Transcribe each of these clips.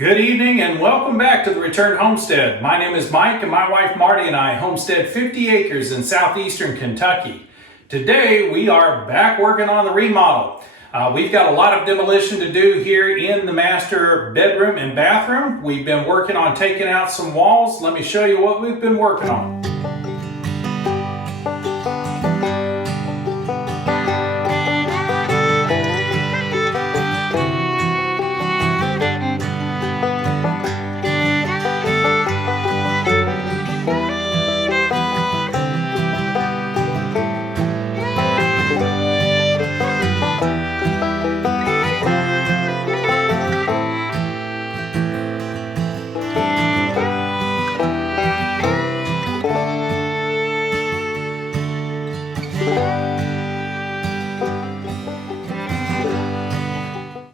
Good evening and welcome back to the Returned Homestead. My name is Mike and my wife Marty and I homestead 50 acres in southeastern Kentucky. Today we are back working on the remodel. We've got a lot of demolition to do here in the master bedroom and bathroom. We've been working on taking out some walls. Let me show you what we've been working on.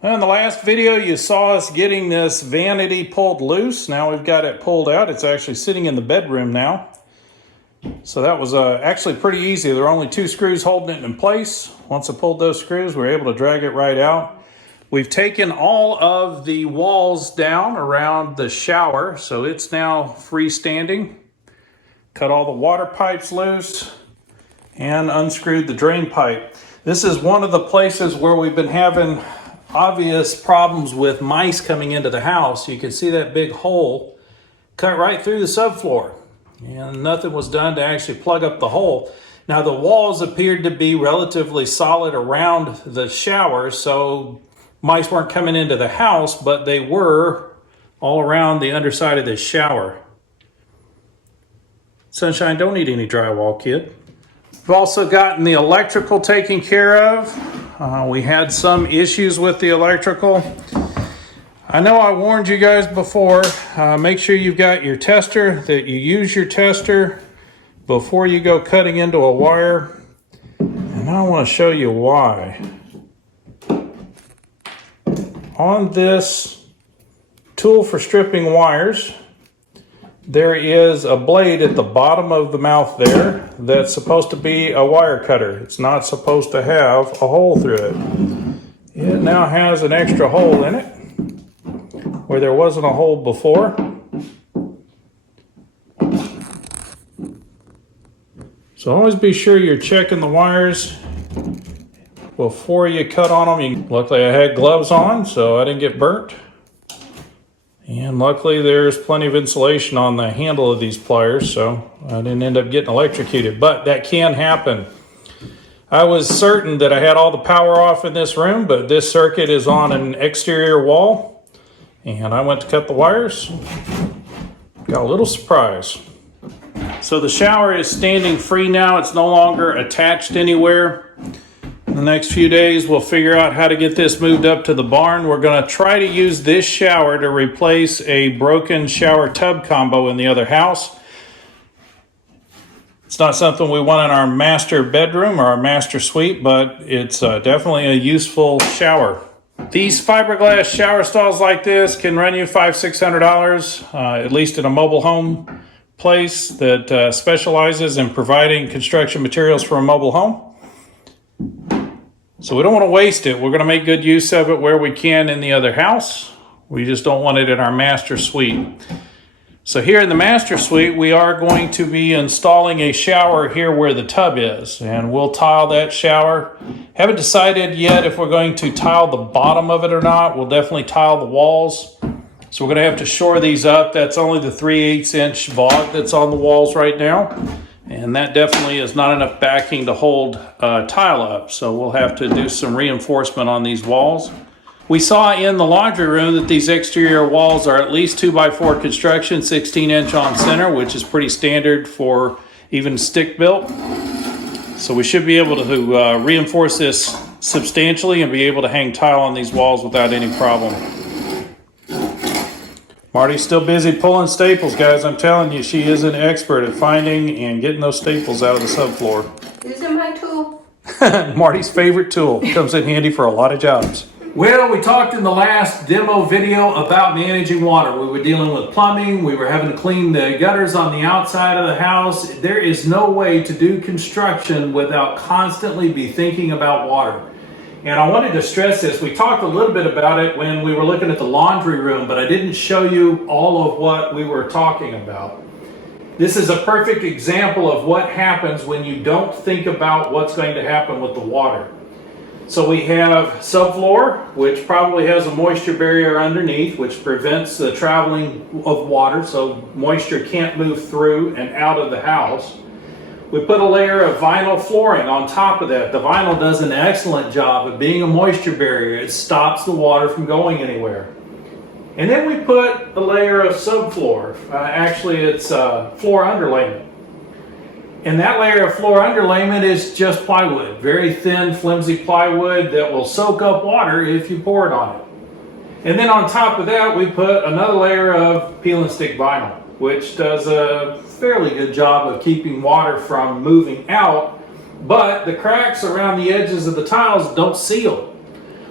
In the last video, you saw us getting this vanity pulled loose. Now we've got it pulled out. It's actually sitting in the bedroom now. So that was actually pretty easy. There were only 2 screws holding it in place. Once I pulled those screws, we were able to drag it right out. We've taken all of the walls down around the shower, so it's now freestanding. Cut all the water pipes loose and unscrewed the drain pipe. This is one of the places where we've been having obvious problems with mice coming into the house. You can see that big hole cut right through the subfloor, and nothing was done to actually plug up the hole. Now the walls appeared to be relatively solid around the shower, so mice weren't coming into the house, but they were all around the underside of this shower. Sunshine, don't need any drywall, kid. We've also gotten the electrical taken care of. We had some issues with the electrical. I know I warned you guys before, make sure you've got your tester, that you use your tester before you go cutting into a wire. And I want to show you why. On this tool for stripping wires, there is a blade at the bottom of the mouth there that's supposed to be a wire cutter. It's not supposed to have a hole through it. It now has an extra hole in it where there wasn't a hole before. So always be sure you're checking the wires before you cut on them. Luckily I had gloves on, so I didn't get burnt. And luckily there's plenty of insulation on the handle of these pliers, so I didn't end up getting electrocuted, but that can happen. I was certain that I had all the power off in this room, but this circuit is on an exterior wall, and I went to cut the wires. Got a little surprise. So the shower is standing free now. It's no longer attached anywhere. In the next few days, we'll figure out how to get this moved up to the barn. We're going to try to use this shower to replace a broken shower tub combo in the other house. It's not something we want in our master bedroom or our master suite, but it's definitely a useful shower. These fiberglass shower stalls like this can run you $500–600, at least in a mobile home place that specializes in providing construction materials for a mobile home. So we don't want to waste it. We're going to make good use of it where we can in the other house. We just don't want it in our master suite. So here in the master suite, we are going to be installing a shower here where the tub is, and we'll tile that shower. Haven't decided yet if we're going to tile the bottom of it or not. We'll definitely tile the walls. So we're going to have to shore these up. That's only the 3/8 inch VOG that's on the walls right now. And that definitely is not enough backing to hold tile up. So we'll have to do some reinforcement on these walls. We saw in the laundry room that these exterior walls are at least 2x4 construction, 16 inch on center, which is pretty standard for even stick built. So we should be able to reinforce this substantially and be able to hang tile on these walls without any problem. Marty's still busy pulling staples, guys. I'm telling you, she is an expert at finding and getting those staples out of the subfloor. Using my tool. Marty's favorite tool. Comes in handy for a lot of jobs. Well, we talked in the last demo video about managing water. We were dealing with plumbing. We were having to clean the gutters on the outside of the house. There is no way to do construction without constantly be thinking about water. And I wanted to stress this. We talked a little bit about it when we were looking at the laundry room, but I didn't show you all of what we were talking about. This is a perfect example of what happens when you don't think about what's going to happen with the water. So we have subfloor, which probably has a moisture barrier underneath, which prevents the traveling of water, so moisture can't move through and out of the house. We put a layer of vinyl flooring on top of that. The vinyl does an excellent job of being a moisture barrier. It stops the water from going anywhere. And then we put a layer of subfloor. Actually, it's floor underlayment. And that layer of floor underlayment is just plywood, very thin, flimsy plywood that will soak up water if you pour it on it. And then on top of that, we put another layer of peel and stick vinyl, which does a fairly good job of keeping water from moving out, but the cracks around the edges of the tiles don't seal,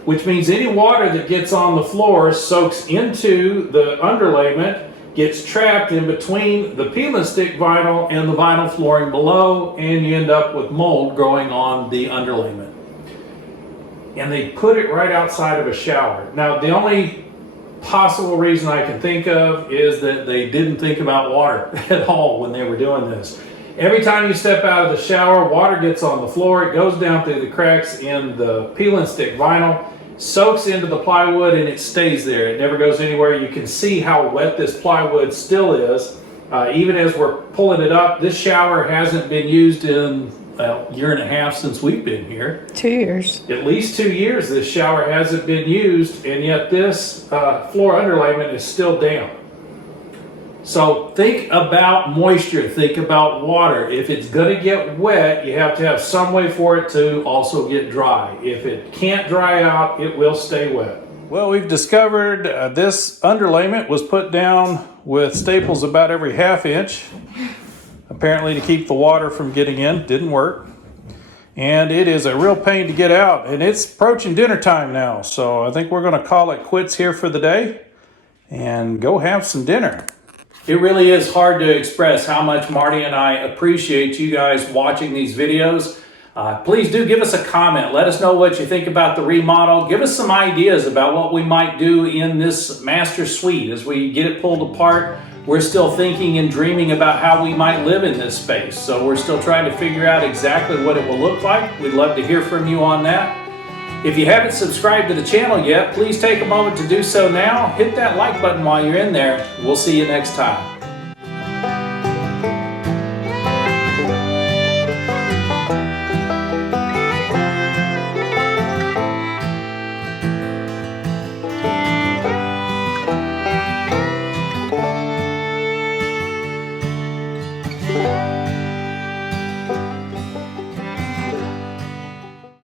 which means any water that gets on the floor soaks into the underlayment, gets trapped in between the peel and stick vinyl and the vinyl flooring below, and you end up with mold growing on the underlayment. And they put it right outside of a shower. Now, the only possible reason I can think of is that they didn't think about water at all when they were doing this. Every time you step out of the shower, water gets on the floor, it goes down through the cracks in the peel and stick vinyl, soaks into the plywood, and it stays there. It never goes anywhere. You can see how wet this plywood still is. Even as we're pulling it up, this shower hasn't been used in a year and a half since we've been here. 2 years. At least 2 years this shower hasn't been used, and yet this floor underlayment is still damp. So think about moisture, think about water. If it's going to get wet, you have to have some way for it to also get dry. If it can't dry out, it will stay wet. Well, we've discovered this underlayment was put down with staples about every ½ inch. Apparently to keep the water from getting in. Didn't work. And it is a real pain to get out. And it's approaching dinner time now. So I think we're going to call it quits here for the day and go have some dinner. It really is hard to express how much Marty and I appreciate you guys watching these videos. Please do give us a comment. Let us know what you think about the remodel. Give us some ideas about what we might do in this master suite as we get it pulled apart. We're still thinking and dreaming about how we might live in this space. So we're still trying to figure out exactly what it will look like. We'd love to hear from you on that. If you haven't subscribed to the channel yet, please take a moment to do so now. Hit that like button while you're in there. We'll see you next time.